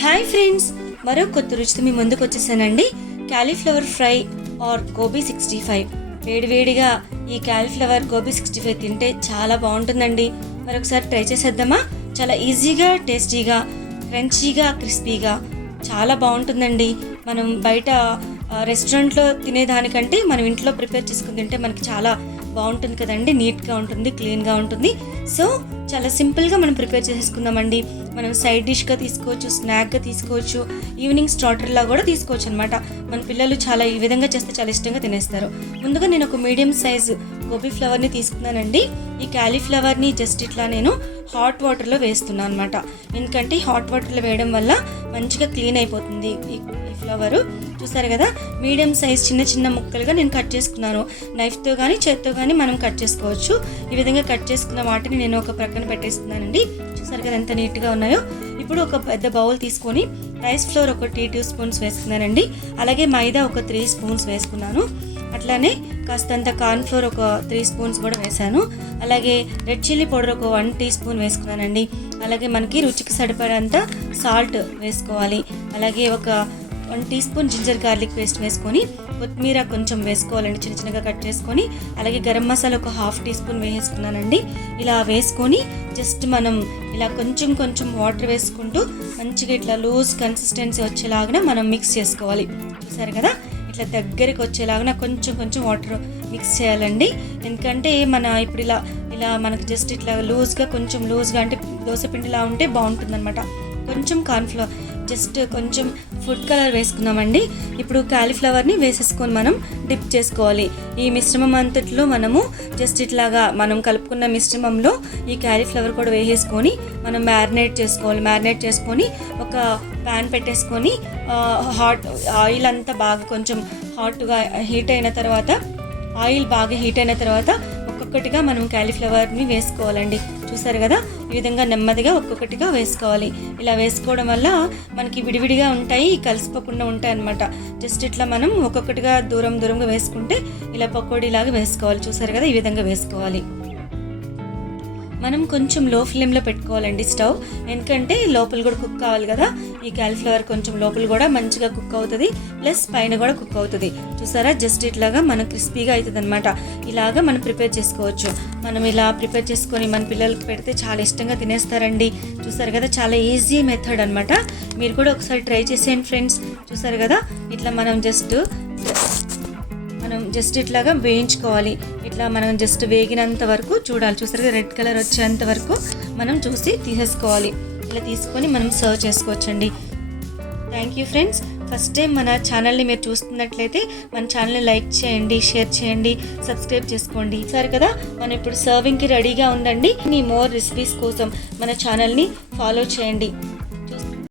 Hi friends, మరో కొత్త రుచితో మీ ముందుకు వచ్చేసానండి. Cauliflower fry or gobi 65. వేడివేడిగా ఈ క్యాలీఫ్లవర్ గోబీ 65 తింటే చాలా బాగుంటుందండి. మరొకసారి ట్రై చేసేద్దామా? చాలా ఈజీగా, టేస్టీగా, క్రంచీగా, క్రిస్పీగా చాలా బాగుంటుందండి. మనం బయట రెస్టారెంట్లో తినేదానికంటే మనం ఇంట్లో ప్రిపేర్ చేసుకుని తింటే మనకి చాలా బాగుంటుంది కదండి. నీట్గా ఉంటుంది, క్లీన్గా ఉంటుంది. సో చాలా సింపుల్గా మనం ప్రిపేర్ చేసుకుందామండి. మనం సైడ్ డిష్గా తీసుకోవచ్చు, స్నాక్గా తీసుకోవచ్చు, ఈవినింగ్ స్టార్టర్లా కూడా తీసుకోవచ్చు అనమాట. మన పిల్లలు చాలా ఈ విధంగా చేస్తే చాలా ఇష్టంగా తినేస్తారు. ముందుగా నేను ఒక మీడియం సైజు గోబీ ఫ్లవర్ని తీసుకున్నానండి. ఈ క్యాలీఫ్లవర్ని జస్ట్ ఇట్లా నేను హాట్ వాటర్లో వేస్తున్నాను అనమాట. ఎందుకంటే హాట్ వాటర్లో వేయడం వల్ల మంచిగా క్లీన్ అయిపోతుంది ఈ ఫ్లవరు. చూసారు కదా, మీడియం సైజ్ చిన్న చిన్న ముక్కలుగా నేను కట్ చేసుకున్నాను. నైఫ్తో కానీ చేత్తో కానీ మనం కట్ చేసుకోవచ్చు. ఈ విధంగా కట్ చేసుకున్న వాటిని నేను ఒక ప్రక్కన పెట్టేస్తున్నానండి. చూసారు కదా ఎంత నీట్గా ఉన్నాయో. ఇప్పుడు ఒక పెద్ద బౌల్ తీసుకొని రైస్ ఫ్లోర్ ఒక 2 స్పూన్స్ వేసుకున్నానండి. అలాగే మైదా ఒక 3 స్పూన్స్ వేసుకున్నాను. అట్లానే కాస్తంత కార్న్ ఫ్లోర్ ఒక 3 స్పూన్స్ కూడా వేసాను. అలాగే రెడ్ చిల్లీ పౌడర్ ఒక 1 టీ స్పూన్ వేసుకున్నానండి. అలాగే మనకి రుచికి సరిపడంత సాల్ట్ వేసుకోవాలి. అలాగే ఒక 1 teaspoon ginger garlic paste వేసుకొని, కొత్తిమీర కొంచెం వేసుకోవాలండి, చిన్న చిన్నగా కట్ చేసుకొని. అలాగే గరం మసాలా ఒక 1/2 టీ స్పూన్ వేసుకున్నానండి. ఇలా వేసుకొని జస్ట్ మనం ఇలా కొంచెం కొంచెం వాటర్ వేసుకుంటూ మంచిగా ఇట్లా లూజ్ కన్సిస్టెన్సీ వచ్చేలాగా మనం మిక్స్ చేసుకోవాలి. చూసారు కదా, ఇట్లా దగ్గరికి వచ్చేలాగా కొంచెం కొంచెం వాటర్ మిక్స్ చేయాలండి. ఎందుకంటే ఇప్పుడు ఇలా మనకి జస్ట్ ఇట్లా కొంచెం లూజ్గా అంటే దోసపిండిలా ఉంటే బాగుంటుందన్నమాట. కొంచెం కార్న్ఫ్లవర్, జస్ట్ కొంచెం ఫుడ్ కలర్ వేసుకున్నామండి. ఇప్పుడు క్యాలీఫ్లవర్ని వేసేసుకొని మనం డిప్ చేసుకోవాలి. ఈ మిశ్రమం అంతట్లో మనము జస్ట్ ఇట్లాగా మనం కలుపుకున్న మిశ్రమంలో ఈ క్యాలీఫ్లవర్ కూడా వేసేసుకొని మనం మ్యారినేట్ చేసుకోవాలి. మ్యారినేట్ చేసుకొని ఒక ప్యాన్ పెట్టేసుకొని ఆయిల్ అంతా బాగా కొంచెం హాట్గా హీట్ అయిన తర్వాత, ఆయిల్ బాగా హీట్ అయిన తర్వాత ఒక్కొక్కటిగా మనం క్యాలీఫ్లవర్ని వేసుకోవాలండి. చూసారు కదా, ఈ విధంగా నెమ్మదిగా ఒక్కొక్కటిగా వేసుకోవాలి. ఇలా వేసుకోవడం వల్ల మనకి విడివిడిగా ఉంటాయి, కలిసిపోకుండా ఉంటాయి అన్నమాట. జస్ట్ ఇట్లా మనం ఒక్కొక్కటిగా దూరంగా వేసుకుంటే ఇలా పకోడీలాగా వేసుకోవాలి. చూసారు కదా, ఈ విధంగా వేసుకోవాలి. మనం కొంచెం లో ఫ్లేమ్లో పెట్టుకోవాలండి స్టవ్. ఎందుకంటే లోపల కూడా కుక్ కావాలి కదా. ఈ క్యాలీఫ్లవర్ కొంచెం లోపల కూడా మంచిగా కుక్ అవుతుంది, ప్లస్ పైన కూడా కుక్ అవుతుంది. చూసారా, జస్ట్ ఇట్లాగా మనం క్రిస్పీగా అవుతుంది అనమాట. ఇలాగా మనం ప్రిపేర్ చేసుకోవచ్చు. మనం ఇలా ప్రిపేర్ చేసుకొని మన పిల్లలకి పెడితే చాలా ఇష్టంగా తినేస్తారండి. చూసారు కదా, చాలా ఈజీ మెథడ్ అనమాట. మీరు కూడా ఒకసారి ట్రై చేసేయండి ఫ్రెండ్స్. చూసారు కదా, ఇట్లా మనం జస్ట్ ఇట్లాగా వేయించుకోవాలి. ఇట్లా మనం జస్ట్ వేగినంత వరకు చూడాలి. చూసారు కదా, రెడ్ కలర్ వచ్చేంత వరకు మనం చూసి తీసేసుకోవాలి. ఇలా తీసుకొని మనం సర్వ్ చేసుకోవచ్చండి. Thank you friends. First time మన ఛానల్ని మీరు చూస్తున్నట్లయితే మన ఛానల్ని లైక్ చేయండి, షేర్ చేయండి, సబ్స్క్రైబ్ చేసుకోండి. సరే కదా, మనం ఇప్పుడు సర్వింగ్కి రెడీగా ఉందండి. మోర్ రెసిపీస్ కోసం మన ఛానల్ని ఫాలో చేయండి.